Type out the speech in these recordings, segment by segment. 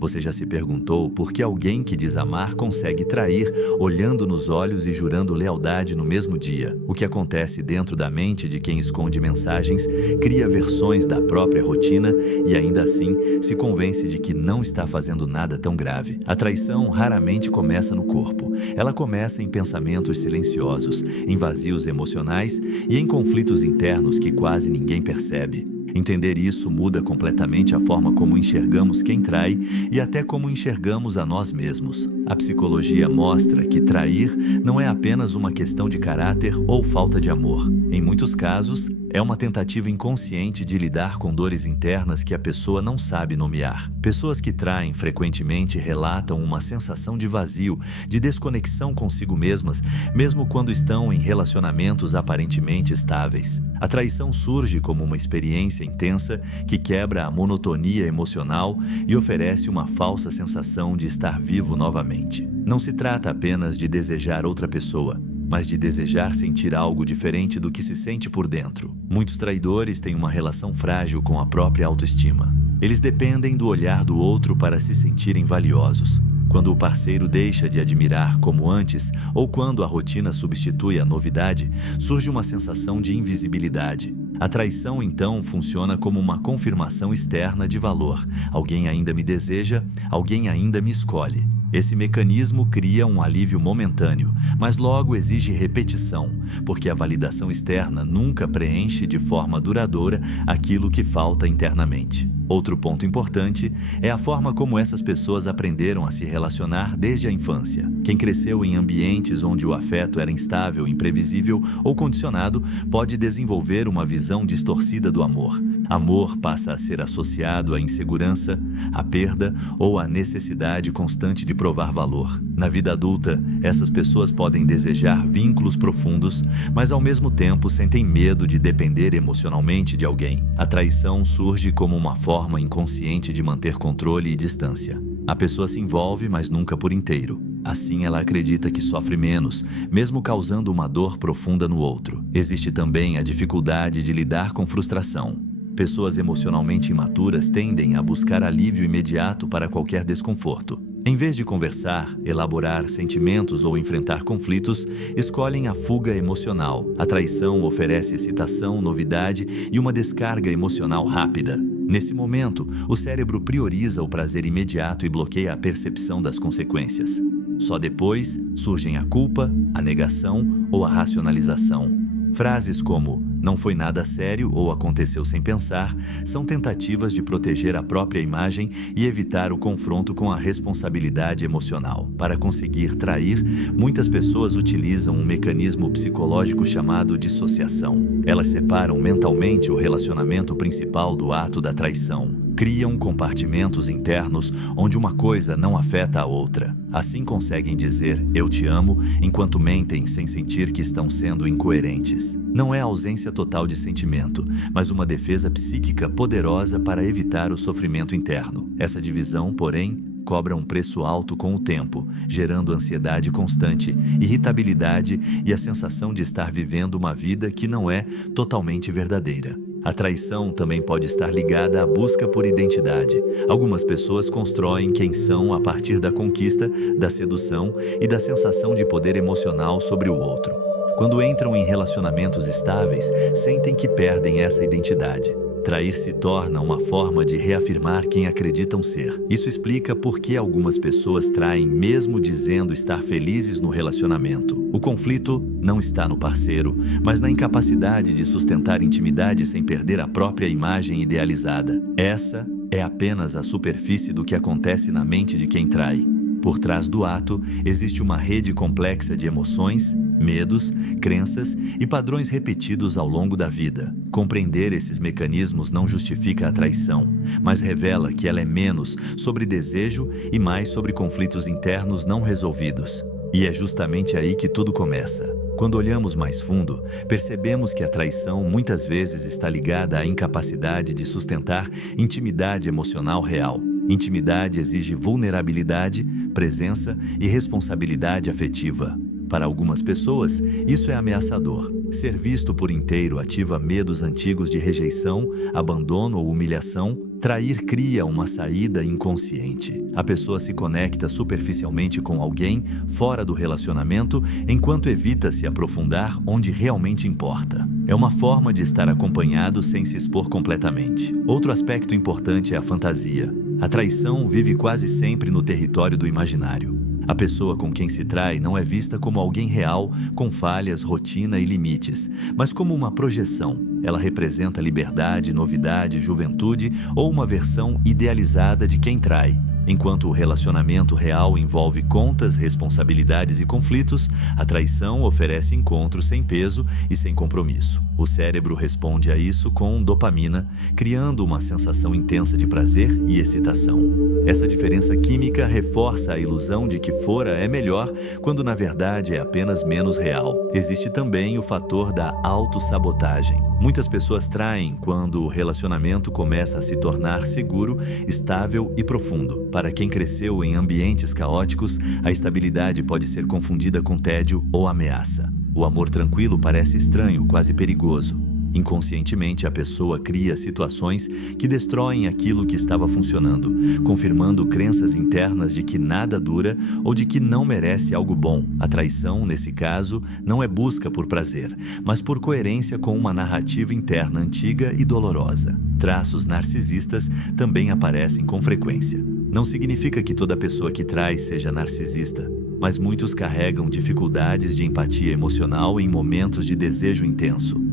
Você já se perguntou por que alguém que diz amar consegue trair, olhando nos olhos e jurando lealdade no mesmo dia? O que acontece dentro da mente de quem esconde mensagens, cria versões da própria rotina e ainda assim se convence de que não está fazendo nada tão grave. A traição raramente começa no corpo. Ela começa em pensamentos silenciosos, em vazios emocionais e em conflitos internos que quase ninguém percebe. Entender isso muda completamente a forma como enxergamos quem trai e até como enxergamos a nós mesmos. A psicologia mostra que trair não é apenas uma questão de caráter ou falta de amor. Em muitos casos, é uma tentativa inconsciente de lidar com dores internas que a pessoa não sabe nomear. Pessoas que traem frequentemente relatam uma sensação de vazio, de desconexão consigo mesmas, mesmo quando estão em relacionamentos aparentemente estáveis. A traição surge como uma experiência intensa que quebra a monotonia emocional e oferece uma falsa sensação de estar vivo novamente. Não se trata apenas de desejar outra pessoa, mas de desejar sentir algo diferente do que se sente por dentro. Muitos traidores têm uma relação frágil com a própria autoestima. Eles dependem do olhar do outro para se sentirem valiosos. Quando o parceiro deixa de admirar como antes, ou quando a rotina substitui a novidade, surge uma sensação de invisibilidade. A traição, então, funciona como uma confirmação externa de valor. Alguém ainda me deseja, alguém ainda me escolhe. Esse mecanismo cria um alívio momentâneo, mas logo exige repetição, porque a validação externa nunca preenche de forma duradoura aquilo que falta internamente. Outro ponto importante é a forma como essas pessoas aprenderam a se relacionar desde a infância. Quem cresceu em ambientes onde o afeto era instável, imprevisível ou condicionado pode desenvolver uma visão distorcida do amor. Amor passa a ser associado à insegurança, à perda ou à necessidade constante de provar valor. Na vida adulta, essas pessoas podem desejar vínculos profundos, mas ao mesmo tempo sentem medo de depender emocionalmente de alguém. A traição surge como uma forma inconsciente de manter controle e distância. A pessoa se envolve, mas nunca por inteiro. Assim, ela acredita que sofre menos, mesmo causando uma dor profunda no outro. Existe também a dificuldade de lidar com frustração. Pessoas emocionalmente imaturas tendem a buscar alívio imediato para qualquer desconforto. Em vez de conversar, elaborar sentimentos ou enfrentar conflitos, escolhem a fuga emocional. A traição oferece excitação, novidade e uma descarga emocional rápida. Nesse momento, o cérebro prioriza o prazer imediato e bloqueia a percepção das consequências. Só depois surgem a culpa, a negação ou a racionalização. Frases como "não foi nada sério" ou "aconteceu sem pensar" são tentativas de proteger a própria imagem e evitar o confronto com a responsabilidade emocional. Para conseguir trair, muitas pessoas utilizam um mecanismo psicológico chamado dissociação. Elas separam mentalmente o relacionamento principal do ato da traição. Criam compartimentos internos onde uma coisa não afeta a outra. Assim conseguem dizer "eu te amo" enquanto mentem sem sentir que estão sendo incoerentes. Não é ausência total de sentimento, mas uma defesa psíquica poderosa para evitar o sofrimento interno. Essa divisão, porém, cobra um preço alto com o tempo, gerando ansiedade constante, irritabilidade e a sensação de estar vivendo uma vida que não é totalmente verdadeira. A traição também pode estar ligada à busca por identidade. Algumas pessoas constroem quem são a partir da conquista, da sedução e da sensação de poder emocional sobre o outro. Quando entram em relacionamentos estáveis, sentem que perdem essa identidade. Trair se torna uma forma de reafirmar quem acreditam ser. Isso explica por que algumas pessoas traem mesmo dizendo estar felizes no relacionamento. O conflito não está no parceiro, mas na incapacidade de sustentar intimidade sem perder a própria imagem idealizada. Essa é apenas a superfície do que acontece na mente de quem trai. Por trás do ato, existe uma rede complexa de emoções, medos, crenças e padrões repetidos ao longo da vida. Compreender esses mecanismos não justifica a traição, mas revela que ela é menos sobre desejo e mais sobre conflitos internos não resolvidos. E é justamente aí que tudo começa. Quando olhamos mais fundo, percebemos que a traição muitas vezes está ligada à incapacidade de sustentar intimidade emocional real. Intimidade exige vulnerabilidade, presença e responsabilidade afetiva. Para algumas pessoas, isso é ameaçador. Ser visto por inteiro ativa medos antigos de rejeição, abandono ou humilhação. Trair cria uma saída inconsciente. A pessoa se conecta superficialmente com alguém fora do relacionamento, enquanto evita se aprofundar onde realmente importa. É uma forma de estar acompanhado sem se expor completamente. Outro aspecto importante é a fantasia. A traição vive quase sempre no território do imaginário. A pessoa com quem se trai não é vista como alguém real, com falhas, rotina e limites, mas como uma projeção. Ela representa liberdade, novidade, juventude ou uma versão idealizada de quem trai. Enquanto o relacionamento real envolve contas, responsabilidades e conflitos, a traição oferece encontros sem peso e sem compromisso. O cérebro responde a isso com dopamina, criando uma sensação intensa de prazer e excitação. Essa diferença química reforça a ilusão de que fora é melhor, quando na verdade é apenas menos real. Existe também o fator da autossabotagem. Muitas pessoas traem quando o relacionamento começa a se tornar seguro, estável e profundo. Para quem cresceu em ambientes caóticos, a estabilidade pode ser confundida com tédio ou ameaça. O amor tranquilo parece estranho, quase perigoso. Inconscientemente, a pessoa cria situações que destroem aquilo que estava funcionando, confirmando crenças internas de que nada dura ou de que não merece algo bom. A traição, nesse caso, não é busca por prazer, mas por coerência com uma narrativa interna antiga e dolorosa. Traços narcisistas também aparecem com frequência. Não significa que toda pessoa que trai seja narcisista, mas muitos carregam dificuldades de empatia emocional em momentos de desejo intenso.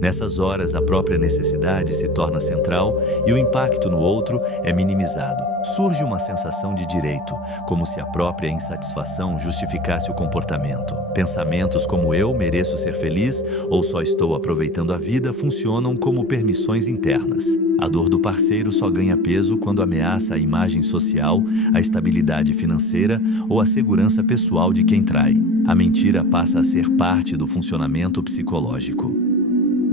Nessas horas, a própria necessidade se torna central e o impacto no outro é minimizado. Surge uma sensação de direito, como se a própria insatisfação justificasse o comportamento. Pensamentos como "eu mereço ser feliz" ou "só estou aproveitando a vida" funcionam como permissões internas. A dor do parceiro só ganha peso quando ameaça a imagem social, a estabilidade financeira ou a segurança pessoal de quem trai. A mentira passa a ser parte do funcionamento psicológico.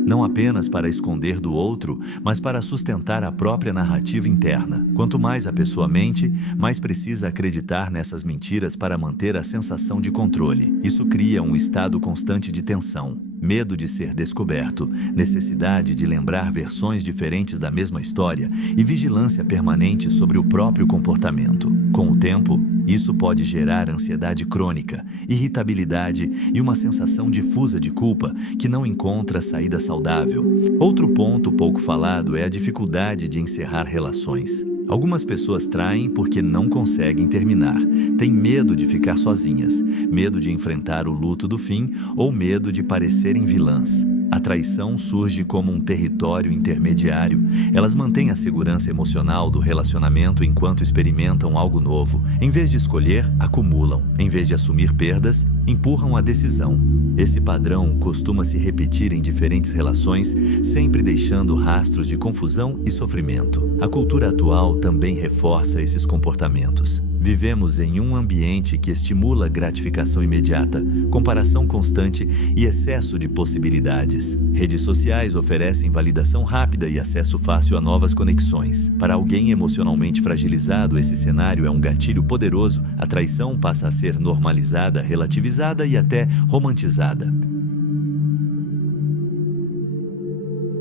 Não apenas para esconder do outro, mas para sustentar a própria narrativa interna. Quanto mais a pessoa mente, mais precisa acreditar nessas mentiras para manter a sensação de controle. Isso cria um estado constante de tensão, medo de ser descoberto, necessidade de lembrar versões diferentes da mesma história e vigilância permanente sobre o próprio comportamento. Com o tempo, isso pode gerar ansiedade crônica, irritabilidade e uma sensação difusa de culpa que não encontra saída saudável. Outro ponto pouco falado é a dificuldade de encerrar relações. Algumas pessoas traem porque não conseguem terminar, têm medo de ficar sozinhas, medo de enfrentar o luto do fim ou medo de parecerem vilãs. A traição surge como um território intermediário. Elas mantêm a segurança emocional do relacionamento enquanto experimentam algo novo. Em vez de escolher, acumulam. Em vez de assumir perdas, empurram a decisão. Esse padrão costuma se repetir em diferentes relações, sempre deixando rastros de confusão e sofrimento. A cultura atual também reforça esses comportamentos. Vivemos em um ambiente que estimula gratificação imediata, comparação constante e excesso de possibilidades. Redes sociais oferecem validação rápida e acesso fácil a novas conexões. Para alguém emocionalmente fragilizado, esse cenário é um gatilho poderoso. A traição passa a ser normalizada, relativizada e até romantizada.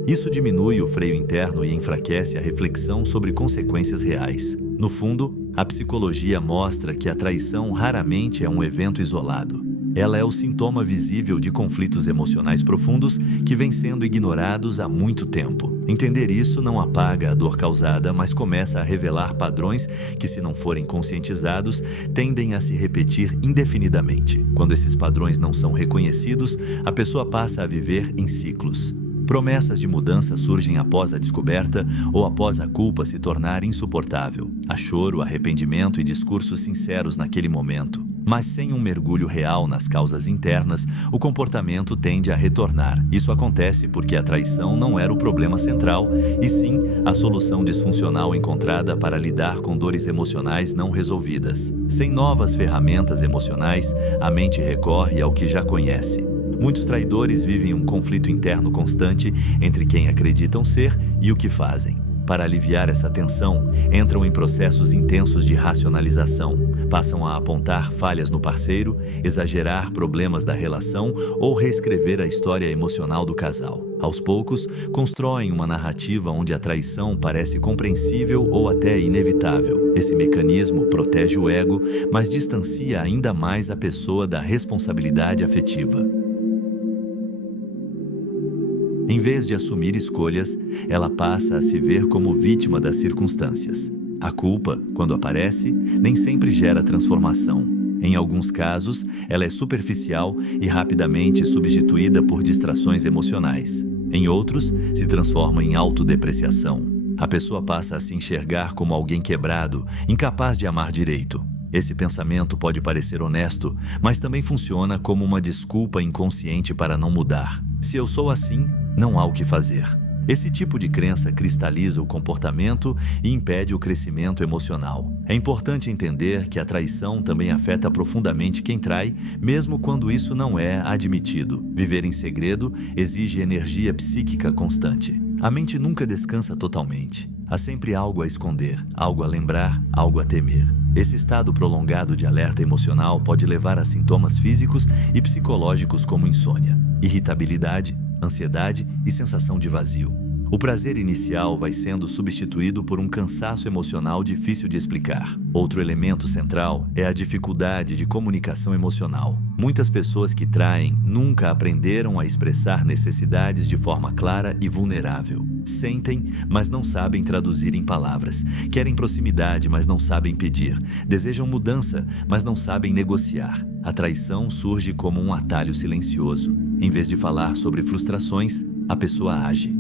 Isso diminui o freio interno e enfraquece a reflexão sobre consequências reais. No fundo, a psicologia mostra que a traição raramente é um evento isolado. Ela é o sintoma visível de conflitos emocionais profundos que vêm sendo ignorados há muito tempo. Entender isso não apaga a dor causada, mas começa a revelar padrões que, se não forem conscientizados, tendem a se repetir indefinidamente. Quando esses padrões não são reconhecidos, a pessoa passa a viver em ciclos. Promessas de mudança surgem após a descoberta ou após a culpa se tornar insuportável. Há choro, arrependimento e discursos sinceros naquele momento. Mas sem um mergulho real nas causas internas, o comportamento tende a retornar. Isso acontece porque a traição não era o problema central, e sim a solução disfuncional encontrada para lidar com dores emocionais não resolvidas. Sem novas ferramentas emocionais, a mente recorre ao que já conhece. Muitos traidores vivem um conflito interno constante entre quem acreditam ser e o que fazem. Para aliviar essa tensão, entram em processos intensos de racionalização. Passam a apontar falhas no parceiro, exagerar problemas da relação ou reescrever a história emocional do casal. Aos poucos, constroem uma narrativa onde a traição parece compreensível ou até inevitável. Esse mecanismo protege o ego, mas distancia ainda mais a pessoa da responsabilidade afetiva. Em vez de assumir escolhas, ela passa a se ver como vítima das circunstâncias. A culpa, quando aparece, nem sempre gera transformação. Em alguns casos, ela é superficial e rapidamente substituída por distrações emocionais. Em outros, se transforma em autodepreciação. A pessoa passa a se enxergar como alguém quebrado, incapaz de amar direito. Esse pensamento pode parecer honesto, mas também funciona como uma desculpa inconsciente para não mudar. Se eu sou assim, não há o que fazer. Esse tipo de crença cristaliza o comportamento e impede o crescimento emocional. É importante entender que a traição também afeta profundamente quem trai, mesmo quando isso não é admitido. Viver em segredo exige energia psíquica constante. A mente nunca descansa totalmente. Há sempre algo a esconder, algo a lembrar, algo a temer. Esse estado prolongado de alerta emocional pode levar a sintomas físicos e psicológicos como insônia, irritabilidade, ansiedade e sensação de vazio. O prazer inicial vai sendo substituído por um cansaço emocional difícil de explicar. Outro elemento central é a dificuldade de comunicação emocional. Muitas pessoas que traem nunca aprenderam a expressar necessidades de forma clara e vulnerável. Sentem, mas não sabem traduzir em palavras. Querem proximidade, mas não sabem pedir. Desejam mudança, mas não sabem negociar. A traição surge como um atalho silencioso. Em vez de falar sobre frustrações, a pessoa age.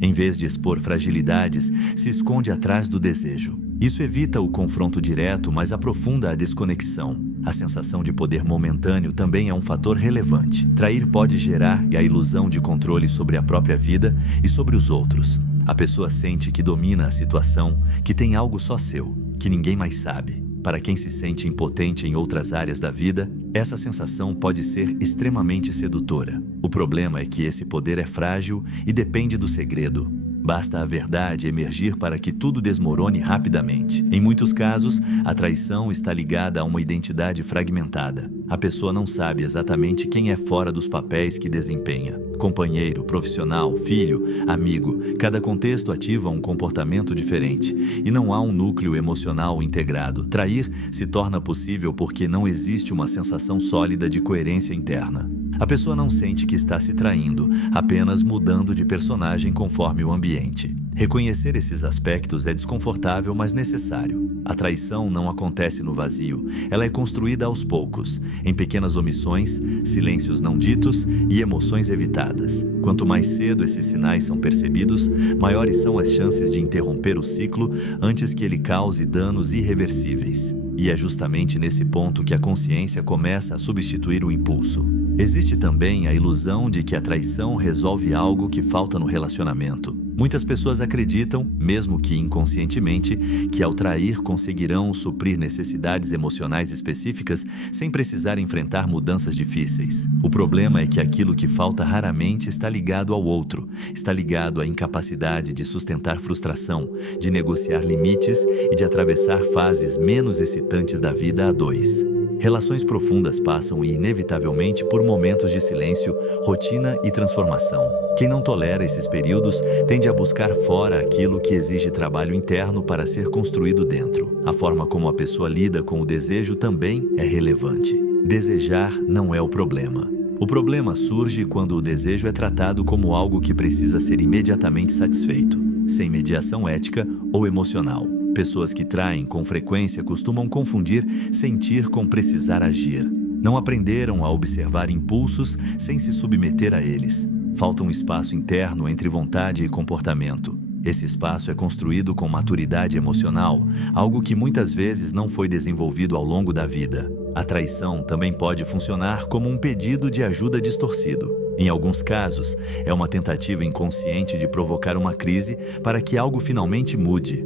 Em vez de expor fragilidades, se esconde atrás do desejo. Isso evita o confronto direto, mas aprofunda a desconexão. A sensação de poder momentâneo também é um fator relevante. Trair pode gerar a ilusão de controle sobre a própria vida e sobre os outros. A pessoa sente que domina a situação, que tem algo só seu, que ninguém mais sabe. Para quem se sente impotente em outras áreas da vida, essa sensação pode ser extremamente sedutora. O problema é que esse poder é frágil e depende do segredo. Basta a verdade emergir para que tudo desmorone rapidamente. Em muitos casos, a traição está ligada a uma identidade fragmentada. A pessoa não sabe exatamente quem é fora dos papéis que desempenha. Companheiro, profissional, filho, amigo. Cada contexto ativa um comportamento diferente e não há um núcleo emocional integrado. Trair se torna possível porque não existe uma sensação sólida de coerência interna. A pessoa não sente que está se traindo, apenas mudando de personagem conforme o ambiente. Reconhecer esses aspectos é desconfortável, mas necessário. A traição não acontece no vazio, ela é construída aos poucos, em pequenas omissões, silêncios não ditos e emoções evitadas. Quanto mais cedo esses sinais são percebidos, maiores são as chances de interromper o ciclo antes que ele cause danos irreversíveis. E é justamente nesse ponto que a consciência começa a substituir o impulso. Existe também a ilusão de que a traição resolve algo que falta no relacionamento. Muitas pessoas acreditam, mesmo que inconscientemente, que ao trair conseguirão suprir necessidades emocionais específicas sem precisar enfrentar mudanças difíceis. O problema é que aquilo que falta raramente está ligado ao outro, está ligado à incapacidade de sustentar frustração, de negociar limites e de atravessar fases menos excitantes da vida a dois. Relações profundas passam inevitavelmente por momentos de silêncio, rotina e transformação. Quem não tolera esses períodos tende a buscar fora aquilo que exige trabalho interno para ser construído dentro. A forma como a pessoa lida com o desejo também é relevante. Desejar não é o problema. O problema surge quando o desejo é tratado como algo que precisa ser imediatamente satisfeito, sem mediação ética ou emocional. Pessoas que traem com frequência costumam confundir sentir com precisar agir. Não aprenderam a observar impulsos sem se submeter a eles. Falta um espaço interno entre vontade e comportamento. Esse espaço é construído com maturidade emocional, algo que muitas vezes não foi desenvolvido ao longo da vida. A traição também pode funcionar como um pedido de ajuda distorcido. Em alguns casos, é uma tentativa inconsciente de provocar uma crise para que algo finalmente mude.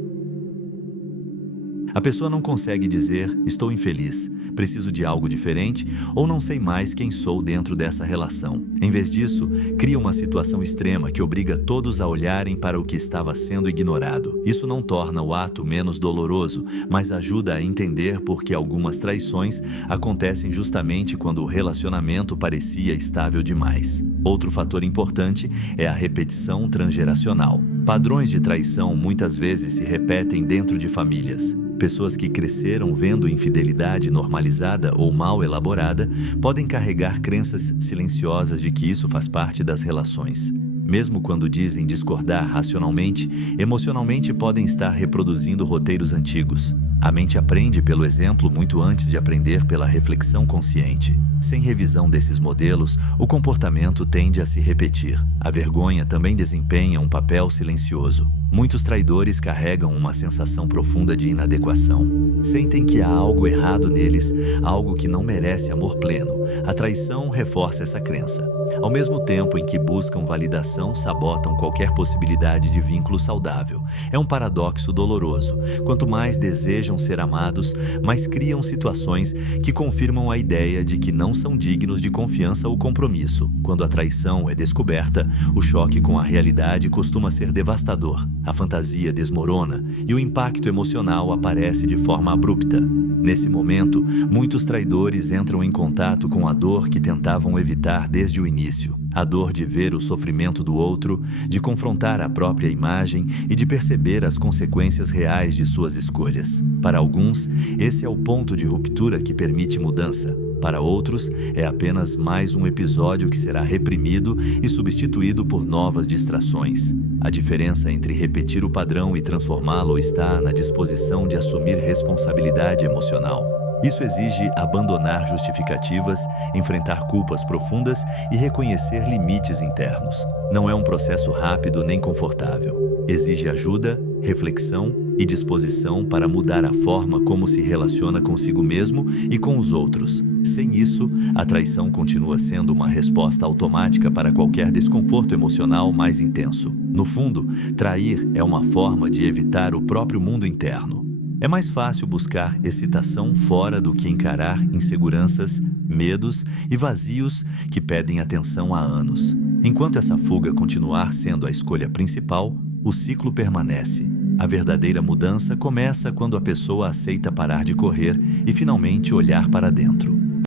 A pessoa não consegue dizer, estou infeliz, preciso de algo diferente ou não sei mais quem sou dentro dessa relação. Em vez disso, cria uma situação extrema que obriga todos a olharem para o que estava sendo ignorado. Isso não torna o ato menos doloroso, mas ajuda a entender por que algumas traições acontecem justamente quando o relacionamento parecia estável demais. Outro fator importante é a repetição transgeracional. Padrões de traição muitas vezes se repetem dentro de famílias. Pessoas que cresceram vendo infidelidade normalizada ou mal elaborada podem carregar crenças silenciosas de que isso faz parte das relações. Mesmo quando dizem discordar racionalmente, emocionalmente podem estar reproduzindo roteiros antigos. A mente aprende pelo exemplo muito antes de aprender pela reflexão consciente. Sem revisão desses modelos, o comportamento tende a se repetir. A vergonha também desempenha um papel silencioso. Muitos traidores carregam uma sensação profunda de inadequação. Sentem que há algo errado neles, algo que não merece amor pleno. A traição reforça essa crença. Ao mesmo tempo em que buscam validação, sabotam qualquer possibilidade de vínculo saudável. É um paradoxo doloroso. Quanto mais desejam ser amados, mais criam situações que confirmam a ideia de que não são dignos de confiança ou compromisso. Quando a traição é descoberta, o choque com a realidade costuma ser devastador. A fantasia desmorona e o impacto emocional aparece de forma abrupta. Nesse momento, muitos traidores entram em contato com a dor que tentavam evitar desde o início. A dor de ver o sofrimento do outro, de confrontar a própria imagem e de perceber as consequências reais de suas escolhas. Para alguns, esse é o ponto de ruptura que permite mudança. Para outros, é apenas mais um episódio que será reprimido e substituído por novas distrações. A diferença entre repetir o padrão e transformá-lo está na disposição de assumir responsabilidade emocional. Isso exige abandonar justificativas, enfrentar culpas profundas e reconhecer limites internos. Não é um processo rápido nem confortável. Exige ajuda, reflexão e disposição para mudar a forma como se relaciona consigo mesmo e com os outros. Sem isso, a traição continua sendo uma resposta automática para qualquer desconforto emocional mais intenso. No fundo, trair é uma forma de evitar o próprio mundo interno. É mais fácil buscar excitação fora do que encarar inseguranças, medos e vazios que pedem atenção há anos. Enquanto essa fuga continuar sendo a escolha principal, o ciclo permanece. A verdadeira mudança começa quando a pessoa aceita parar de correr e finalmente olhar para dentro.